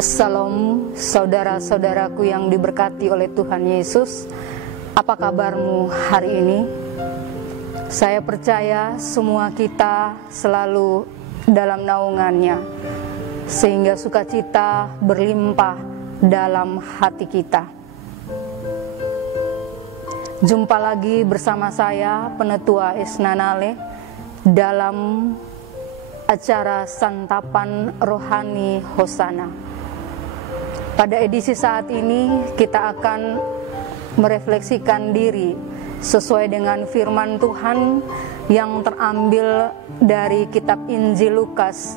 Salam saudara-saudaraku yang diberkati oleh Tuhan Yesus. Apa kabarmu hari ini? Saya percaya semua kita selalu dalam naungannya, sehingga sukacita berlimpah dalam hati kita. Jumpa lagi bersama saya, Penetua Esnanale, dalam acara Santapan Rohani Hosana. Pada edisi saat ini kita akan merefleksikan diri sesuai dengan firman Tuhan yang terambil dari kitab Injil Lukas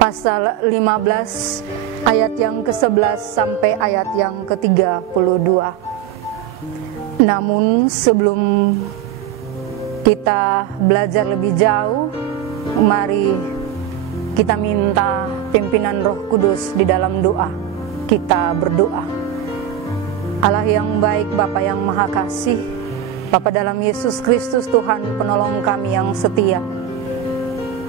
pasal 15 ayat yang ke-11 sampai ayat yang ke-32. Namun sebelum kita belajar lebih jauh, mari kita minta pimpinan Roh Kudus di dalam doa. Kita berdoa. Allah yang baik, Bapa yang maha kasih, Bapa dalam Yesus Kristus, Tuhan penolong kami yang setia.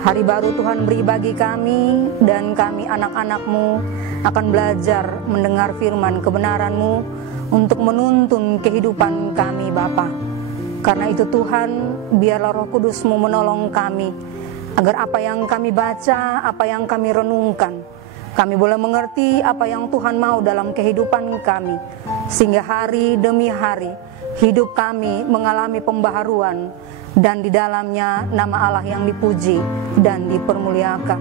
Hari baru Tuhan beri bagi kami, dan kami anak-anak-Mu akan belajar mendengar firman kebenaran-Mu untuk menuntun kehidupan kami, Bapa. Karena itu Tuhan, biarlah Roh Kudus-Mu menolong kami, agar apa yang kami baca, apa yang kami renungkan, kami boleh mengerti apa yang Tuhan mau dalam kehidupan kami, sehingga hari demi hari hidup kami mengalami pembaharuan, dan di dalamnya nama Allah yang dipuji dan dipermuliakan.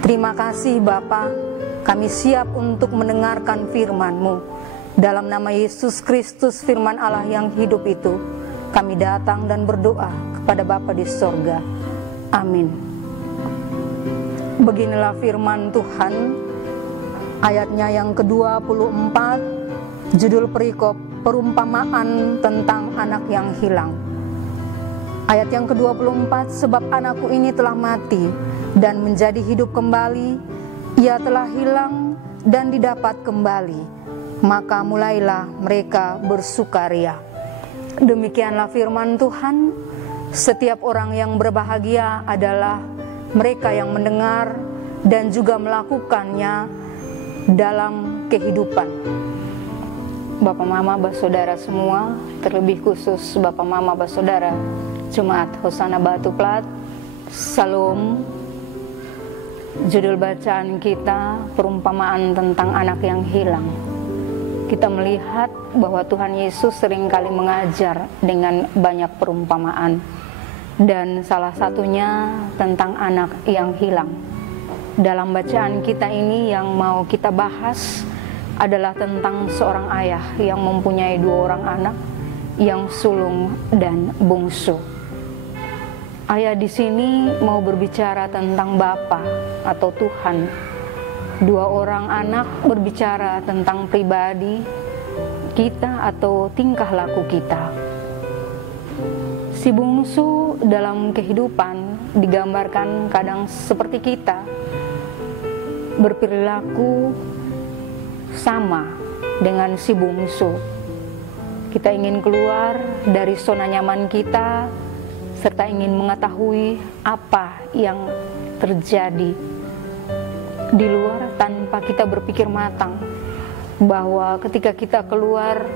Terima kasih Bapa, kami siap untuk mendengarkan firman-Mu. Dalam nama Yesus Kristus, firman Allah yang hidup itu, kami datang dan berdoa kepada Bapa di sorga. Amin. Beginilah firman Tuhan, ayatnya yang ke-24, judul perikop perumpamaan tentang anak yang hilang. Ayat yang ke-24, sebab anakku ini telah mati dan menjadi hidup kembali, ia telah hilang dan didapat kembali, maka mulailah mereka bersukaria. Demikianlah firman Tuhan. Setiap orang yang berbahagia adalah mereka yang mendengar dan juga melakukannya dalam kehidupan. Bapak Mama, Saudara semua, terlebih khusus Bapak Mama, Saudara Jemaat Hosana Batu Plat, Salam. Judul bacaan kita perumpamaan tentang anak yang hilang. Kita melihat bahwa Tuhan Yesus seringkali mengajar dengan banyak perumpamaan, dan salah satunya tentang anak yang hilang. Dalam bacaan kita ini yang mau kita bahas adalah tentang seorang ayah yang mempunyai 2 orang anak, yang sulung dan bungsu. Ayah di sini mau berbicara tentang Bapa atau Tuhan. 2 orang anak berbicara tentang pribadi kita atau tingkah laku kita. Si bungsu dalam kehidupan digambarkan kadang seperti kita, berperilaku sama dengan si bungsu. Kita ingin keluar dari zona nyaman kita, serta ingin mengetahui apa yang terjadi di luar tanpa kita berpikir matang, bahwa ketika kita keluar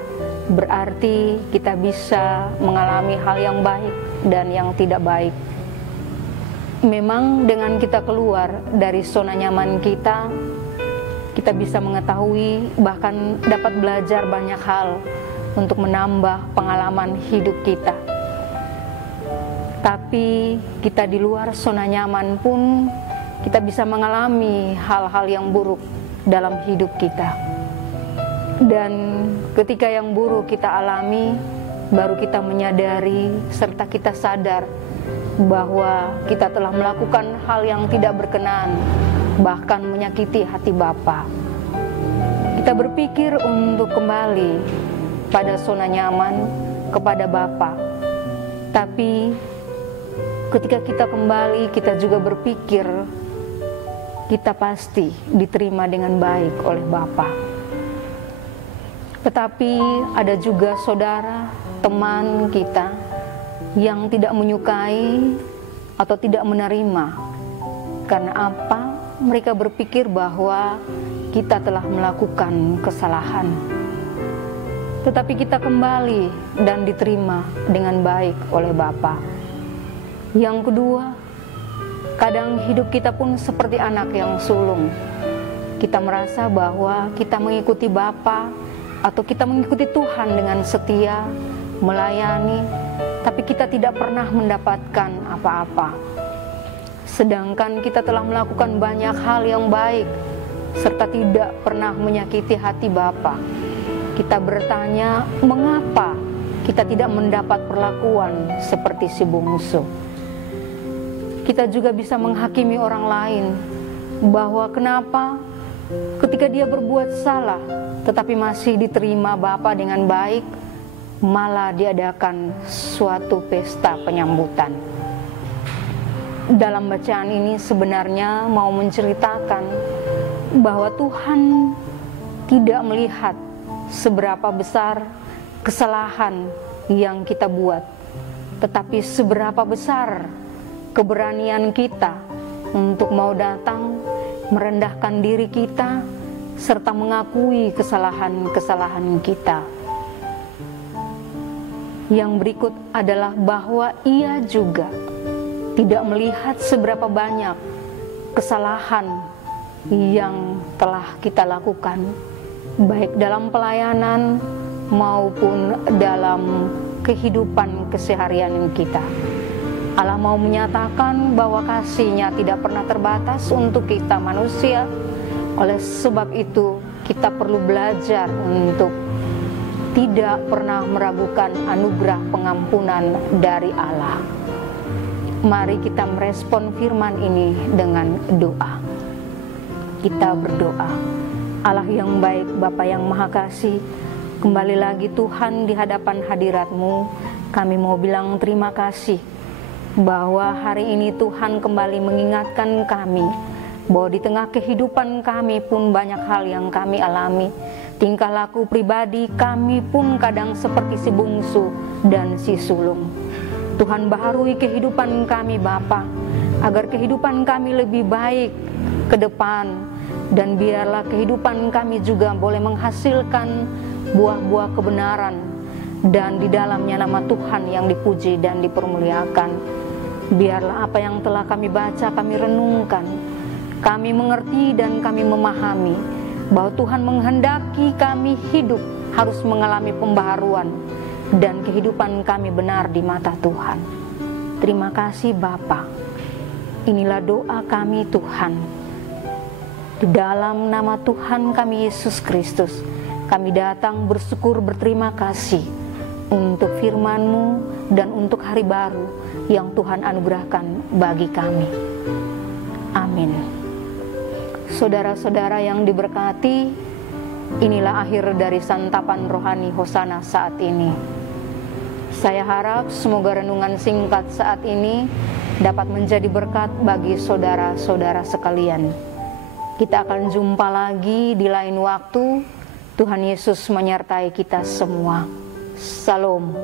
berarti kita bisa mengalami hal yang baik dan yang tidak baik. Memang dengan kita keluar dari zona nyaman kita, kita bisa mengetahui, bahkan dapat belajar banyak hal untuk menambah pengalaman hidup kita. Tapi kita di luar zona nyaman pun kita bisa mengalami hal-hal yang buruk dalam hidup kita. Dan ketika yang buruk kita alami, baru kita menyadari serta kita sadar bahwa kita telah melakukan hal yang tidak berkenan, bahkan menyakiti hati Bapa. Kita berpikir untuk kembali pada zona nyaman kepada Bapa. Tapi ketika kita kembali, kita juga berpikir kita pasti diterima dengan baik oleh Bapa. Tetapi ada juga saudara, teman kita yang tidak menyukai atau tidak menerima. Karena apa? mereka berpikir bahwa kita telah melakukan kesalahan. Tetapi kita kembali dan diterima dengan baik oleh Bapa. Yang kedua, kadang hidup kita pun seperti anak yang sulung. Kita merasa bahwa kita mengikuti Bapa atau kita mengikuti Tuhan dengan setia, melayani, tapi kita tidak pernah mendapatkan apa-apa. Sedangkan kita telah melakukan banyak hal yang baik, serta tidak pernah menyakiti hati Bapa. Kita bertanya, mengapa kita tidak mendapat perlakuan seperti si bungsu? Kita juga bisa menghakimi orang lain, bahwa kenapa ketika dia berbuat salah, tetapi masih diterima Bapa dengan baik, malah diadakan suatu pesta penyambutan. Dalam bacaan ini sebenarnya mau menceritakan bahwa Tuhan tidak melihat seberapa besar kesalahan yang kita buat, tetapi seberapa besar keberanian kita untuk mau datang, merendahkan diri kita, serta mengakui kesalahan-kesalahan kita. Yang berikut adalah bahwa Ia juga tidak melihat seberapa banyak kesalahan yang telah kita lakukan, baik dalam pelayanan maupun dalam kehidupan keseharian kita. Allah mau menyatakan bahwa kasih-Nya tidak pernah terbatas untuk kita manusia. Oleh sebab itu, kita perlu belajar untuk tidak pernah meragukan anugerah pengampunan dari Allah. Mari kita merespon firman ini dengan doa. Kita berdoa. Allah yang baik, Bapa yang Maha Kasih, kembali lagi Tuhan di hadapan hadirat-Mu, kami mau bilang terima kasih bahwa hari ini Tuhan kembali mengingatkan kami bahwa di tengah kehidupan kami pun banyak hal yang kami alami. Tingkah laku pribadi kami pun kadang seperti si bungsu dan si sulung. Tuhan baharui kehidupan kami Bapa, agar kehidupan kami lebih baik ke depan, dan biarlah kehidupan kami juga boleh menghasilkan buah-buah kebenaran, dan di dalamnya nama Tuhan yang dipuji dan dipermuliakan. Biarlah apa yang telah kami baca, kami renungkan, kami mengerti dan kami memahami bahwa Tuhan menghendaki kami hidup harus mengalami pembaharuan, dan kehidupan kami benar di mata Tuhan. Terima kasih Bapa. Inilah doa kami Tuhan. Di dalam nama Tuhan kami Yesus Kristus, kami datang bersyukur berterima kasih untuk firman-Mu dan untuk hari baru yang Tuhan anugerahkan bagi kami. Amin. Saudara-saudara yang diberkati, inilah akhir dari santapan rohani Hosana saat ini. Saya harap semoga renungan singkat saat ini dapat menjadi berkat bagi saudara-saudara sekalian. Kita akan jumpa lagi di lain waktu. Tuhan Yesus menyertai kita semua. Salam.